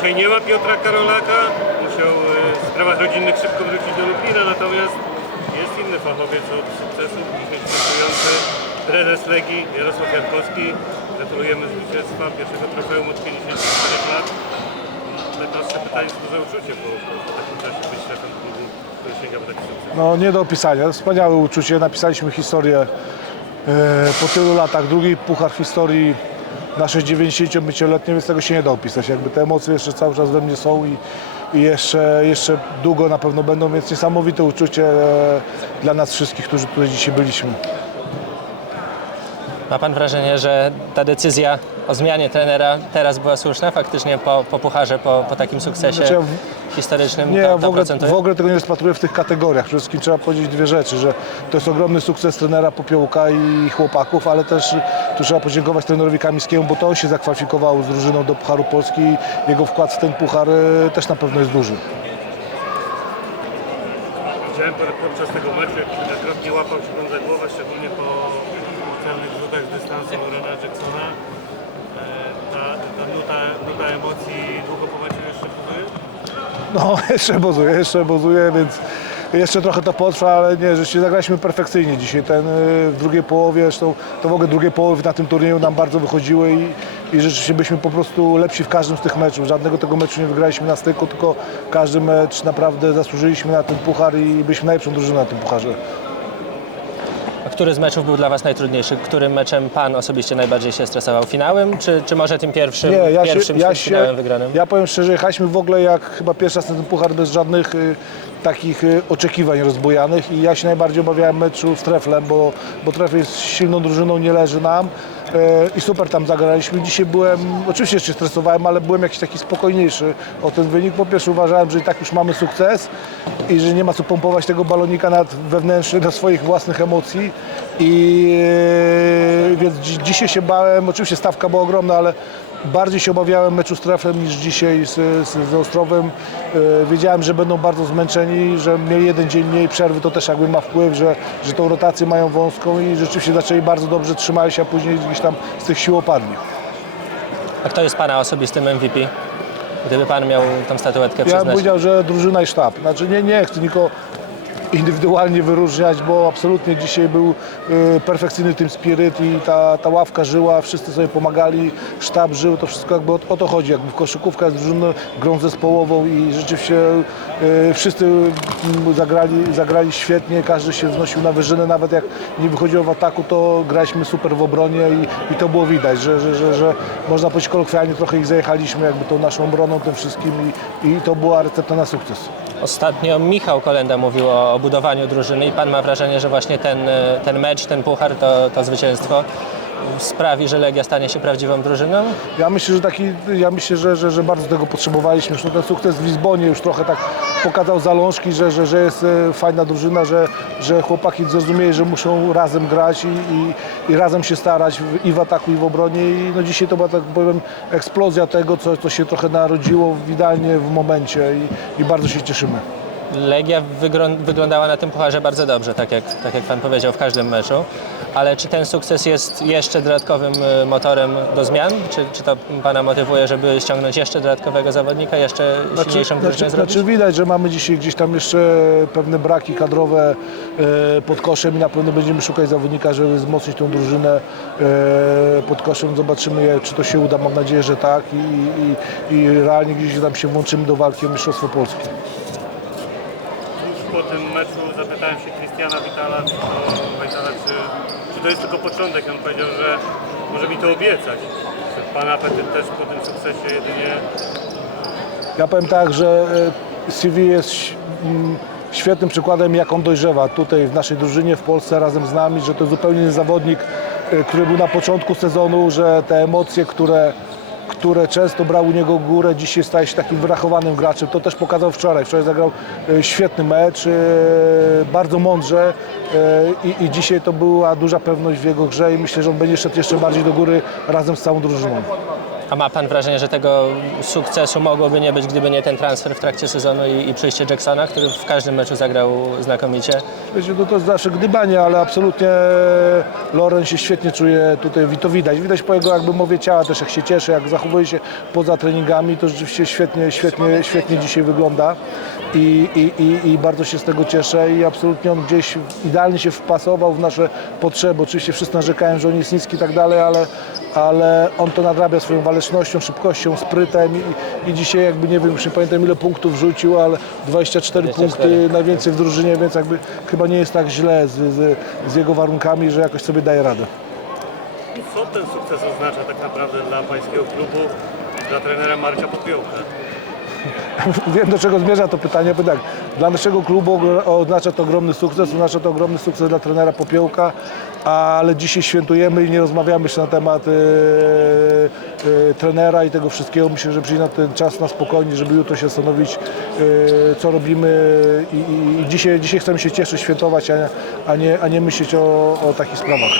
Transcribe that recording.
Dzisiaj nie ma Piotra Karolaka, musiał e, w sprawach rodzinnych szybko wrócić do Lublina, natomiast jest inny fachowiec od sukcesów, dzisiaj startujący prezes Legii Jarosław Jankowski. Gratulujemy zwycięstwa pierwszego trofeum od 54 lat. Najprostsze pytanie, co za uczucie po, po, takim czasie być szefem klubu, który sięga po taki sukces. No nie do opisania. Wspaniałe uczucie. Napisaliśmy historię e, po tylu latach. Drugi puchar historii naszej 95-letniej, więc tego się nie da opisać. Jakby te emocje jeszcze cały czas we mnie są i, i jeszcze, jeszcze długo na pewno będą, więc niesamowite uczucie e, dla nas wszystkich, którzy tutaj dzisiaj byliśmy. Ma pan wrażenie, że ta decyzja o zmianie trenera teraz była słuszna? Faktycznie po, po pucharze, po, po takim sukcesie Znaczy, ja w- historycznym Nie, to, ja to w ogóle, procentuje? w ogóle tego nie rozpatruję w tych kategoriach. Przede wszystkim trzeba powiedzieć dwie rzeczy, że to jest ogromny sukces trenera Popiołka i chłopaków, ale też tu trzeba podziękować trenerowi Kamińskiemu, bo to on się zakwalifikował z drużyną do Pucharu Polski i jego wkład w ten puchar e, też na pewno jest duży. Widziałem pod- podczas tego meczu, jak kilkakrotnie łapał się za głowę, szczególnie po celnych rzutach z dystansu Lorena Jacksona. E, Ta, ta nuta, nuta emocji długo po meczu jeszcze buduje? No, jeszcze bozuje, jeszcze bozuje, więc jeszcze trochę to potrwa, ale nie, rzeczywiście zagraliśmy perfekcyjnie dzisiaj. Ten y, w drugiej połowie, zresztą to w ogóle drugie połowy na tym turnieju nam bardzo wychodziły i, i rzeczywiście byliśmy po prostu lepsi w każdym z tych meczów. Żadnego tego meczu nie wygraliśmy na styku, tylko każdy mecz naprawdę zasłużyliśmy na ten puchar i byliśmy najlepszą drużyną na tym pucharze. A Który z meczów był dla Was najtrudniejszy? Którym meczem Pan osobiście najbardziej się stresował? Finałem, czy, czy może tym pierwszym, Nie, ja się, pierwszym ja finałem się, wygranym? ja powiem szczerze, jechaliśmy w ogóle jak chyba pierwszy raz na ten puchar bez żadnych y, takich y, oczekiwań rozbujanych i ja się najbardziej obawiałem meczu z Treflem, bo, bo Trefl jest silną drużyną, nie leży nam y, i super tam zagraliśmy. Dzisiaj byłem, oczywiście jeszcze stresowałem, ale byłem jakiś taki spokojniejszy o ten wynik. Po pierwsze uważałem, że i tak już mamy sukces i że nie ma co pompować tego balonika nad wewnętrzny do swoich własnych emocji i y, więc dzi- dzisiaj się bałem, oczywiście stawka była ogromna, ale Bardziej się obawiałem meczu z Treflem niż dzisiaj z, z, z Ostrowem. E, Wiedziałem, że będą bardzo zmęczeni, że mieli jeden dzień mniej przerwy, to też jakby ma wpływ, że, że tą rotację mają wąską i rzeczywiście zaczęli bardzo dobrze, trzymali się, a później gdzieś tam z tych sił opadli. A kto jest Pana osobistym MVP? Gdyby Pan miał tą statuetkę Ja bym przyznać. powiedział, że drużyna i sztab. Znaczy nie, nie chcę nikogo indywidualnie wyróżniać, bo absolutnie dzisiaj był y, perfekcyjny tym spiryt i ta, ta ławka żyła, wszyscy sobie pomagali, sztab żył, to wszystko jakby o, o to chodzi, jakby w koszykówka jest drużyną, grą zespołową i rzeczywiście y, wszyscy mm, zagrali, zagrali świetnie, każdy się wznosił na wyżynę, nawet jak nie wychodziło w ataku, to graliśmy super w obronie i, i to było widać, że, że, że, że można powiedzieć kolokwialnie trochę ich zajechaliśmy jakby tą naszą obroną, tym wszystkim i, i to była recepta na sukces. Ostatnio Michał Kolenda mówił o budowaniu drużyny i Pan ma wrażenie, że właśnie ten, e, ten mecz, ten puchar, to, to zwycięstwo sprawi, że Legia stanie się prawdziwą drużyną? Ja myślę, że taki, ja myślę, że, że, że bardzo tego potrzebowaliśmy. Zresztą ten sukces w Lizbonie już trochę tak pokazał zalążki, że, że, że jest e, fajna drużyna, że, że chłopaki zrozumieli, że muszą razem grać i, i, i razem się starać w, i w ataku, i w obronie. I no dzisiaj to była, tak powiem, eksplozja tego, co, co się trochę narodziło w idealnie w momencie i, i bardzo się cieszymy. Legia wyglądała na tym pucharze bardzo dobrze, tak jak, tak jak Pan powiedział, w każdym meczu. Ale czy ten sukces jest jeszcze dodatkowym e, motorem do zmian? Czy, czy to Pana motywuje, żeby ściągnąć jeszcze dodatkowego zawodnika, jeszcze silniejszą drużynę znaczy, zrobić? znaczy widać, że mamy dzisiaj gdzieś tam jeszcze pewne braki kadrowe e, pod koszem i na pewno będziemy szukać zawodnika, żeby wzmocnić tą drużynę e, pod koszem. Zobaczymy, czy to się uda. Mam nadzieję, że tak i, i, i realnie gdzieś tam się włączymy do walki o Mistrzostwo Polski. Po tym meczu zapytałem się Christiana Witala, czy to, czy, czy to jest tylko początek. On powiedział, że może mi to obiecać. Czy Pan apetyt też po tym sukcesie jedynie Ja powiem tak, że e, CV jest mm, świetnym przykładem, jak on dojrzewa tutaj w naszej drużynie, w Polsce razem z nami, że to zupełnie inny zawodnik, e, który był na początku sezonu, że te emocje, które, które często brały u niego górę, dzisiaj staje się takim wyrachowanym graczem. To też pokazał wczoraj. Wczoraj zagrał e, świetny mecz, e, bardzo mądrze e, i, i dzisiaj to była duża pewność w jego grze i myślę, że on będzie szedł jeszcze bardziej do góry razem z całą drużyną. A ma Pan wrażenie, że tego sukcesu mogłoby nie być, gdyby nie ten transfer w trakcie sezonu i, i przyjście Jacksona, który w każdym meczu zagrał znakomicie? Wiecie, no to jest zawsze gdybanie, ale absolutnie Loren się świetnie czuje tutaj, i to widać. Widać po jego jakby mowie ciała też, jak się cieszy, jak zachowuje się poza treningami, to rzeczywiście świetnie, świetnie, świetnie dzisiaj wygląda i, i, i, i bardzo się z tego cieszę i absolutnie on gdzieś idealnie się wpasował w nasze potrzeby. Oczywiście wszyscy narzekają, że on jest niski i tak dalej, ale, ale on to nadrabia swoją walecznością, szybkością, sprytem i, i dzisiaj jakby nie wiem, już nie pamiętam ile punktów rzucił, ale 24, 24. punkty najwięcej w drużynie, więc jakby chyba nie jest tak źle z, z, z jego warunkami, że jakoś sobie daje radę. Co ten sukces oznacza tak naprawdę dla pańskiego klubu i dla trenera Marcia Popiołka? Wiem do czego zmierza to pytanie, bo tak, dla naszego klubu oznacza to ogromny sukces, oznacza to ogromny sukces dla trenera Popiołka, ale dzisiaj świętujemy i nie rozmawiamy jeszcze na temat e, e, trenera i tego wszystkiego. Myślę, że przyjdzie na ten czas na spokojnie, żeby jutro się zastanowić, e, co robimy i, i, i dzisiaj, dzisiaj chcemy się cieszyć, świętować, a, a, nie, a nie myśleć o, o takich sprawach.